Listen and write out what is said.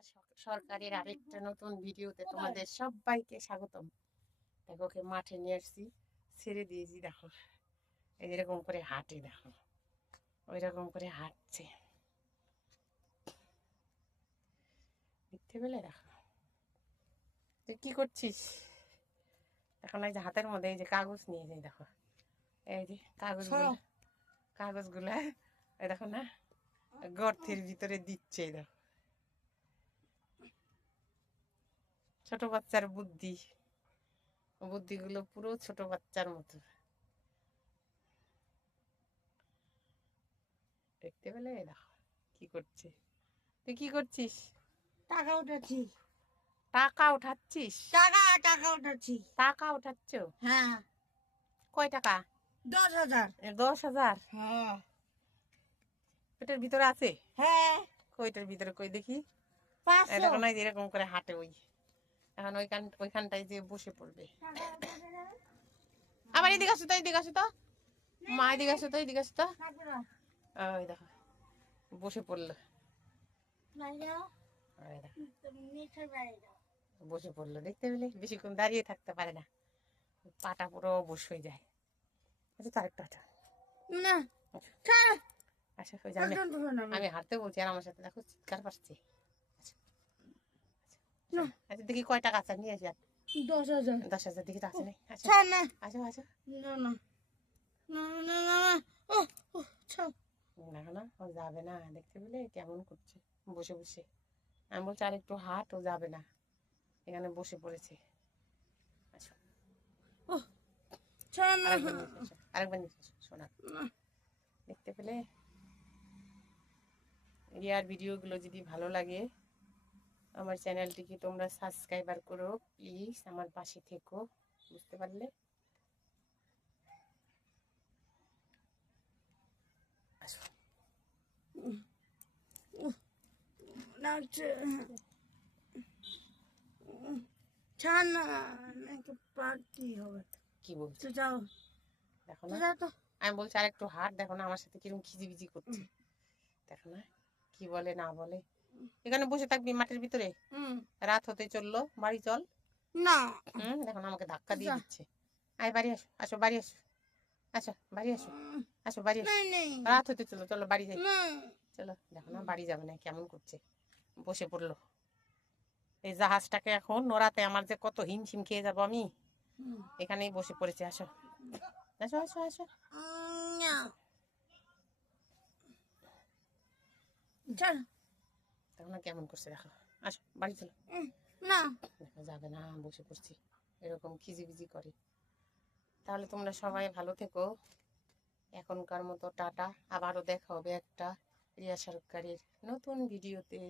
রিয়া সরকারের আরেকটা নতুন ভিডিওতে তোমাদের সবাইকে স্বাগতম। দেখো ওকে মাঠে নিয়ে আসছি, ছেড়ে দিয়েছি। দেখো এরকম করে হাঁটে, দেখো ওই রকম করে হাঁটছে, দেখতে পেলে? দেখো তুই কি করছিস এখন? এই যে হাতের মধ্যে এই যে কাগজ নিয়ে যাই, দেখো এই যে কাগজগুলা এই দেখো না, গর্তের ভিতরে দিচ্ছে। এই দেখো ছোট বাচ্চার বুদ্ধিগুলো পুরো ছোট বাচ্চার মতো, দেখতে পেলে? দেখো কি করছে। তুই কি করছিস? টাকা উঠাচ্ছি। টাকা উঠাচ্ছিস? টাকা উঠাচ্ছি। টাকা উঠাচ্ছ? হ্যাঁ। কয় টাকা? 10,000। 10,000? হ্যাঁ পেটের ভিতরে আছে? হ্যাঁ। কইটার ভিতরে কই দেখি। 500। দেখো না এরকম করে হাঁটে। এখন ওইখানটায় যে বসে পড়বে। আবার এদিকে আসো তো, এদিকে আসো তো মা, এদিকে আসো তো, এদিকে আসো তো। ওই দেখো বসে পড়লো, বসে পড়লো, দেখতে পেলে? বেশিক্ষণ দাঁড়িয়ে থাকতে পারে না, পাটা পুরো বস হয়ে যায়। আচ্ছা তো আরেকটা হাঁটা। না আচ্ছা আমি হাঁটতে বলছি আর আমার সাথে দেখো চিৎকার পাচ্ছি। আচ্ছা দেখি কয় টাকা আছে, নিয়ে আসি। 10,000। 10,000 দেখি তো আছে নাকি? আচ্ছা না আচ্ছা আচ্ছা না না না না না না। দেখো না, ও যাবে না, দেখতে পেলে কেমন করছে বসে বসে। আমি বলছি আর একটু হাঁট, ও যাবে না, এখানে বসে পড়েছে। আচ্ছা আরেকবার নিয়ে এসো শোনা। দেখতে পেলে? রিয়ার ভিডিওগুলো যদি ভালো লাগে আমার চ্যানেলটিকে তোমরা সাবস্ক্রাইবার করো প্লিজ, আমার পাশে থেকো, বুঝতে পারলে? আসো কি বলছো? দেখো না, আমি বলছি আর একটু হাঁট, দেখো না আমার সাথে কিরকম খিজিবিজি করছে, দেখো না কি বলে না বলে। এখানে বসে থাকবি মাঠের ভিতরে? রাত হতে চললো, বাড়ি চল না। দেখো না আমাকে ধাক্কা দিয়ে দিচ্ছে। আয় বাড়ি আসো, আসো বাড়ি আসো, আসো বাড়ি আসো, আসো বাড়ি আসো। রাত হতে চলো, চলো বাড়ি যাই, চলো। দেখো না বাড়ি যাবে না, কেমন করছে, বসে পড়লো। এই জাহাজটাকে এখন নোড়াতে আমার যে কত হিমশিম খেয়ে যাবো আমি, এখানেই বসে পড়েছে। আসো আসো আসো আসো। দেখো না কেমন করছে, দেখো। আসো বাড়ি চলো। না দেখো যাবে না, বসে পড়ছি, এরকম খিজিবিজি করে। তাহলে তোমরা সবাই ভালো থেকো, এখনকার মতো টাটা। আবারও দেখা হবে একটা রিয়া সরকারের নতুন ভিডিওতে।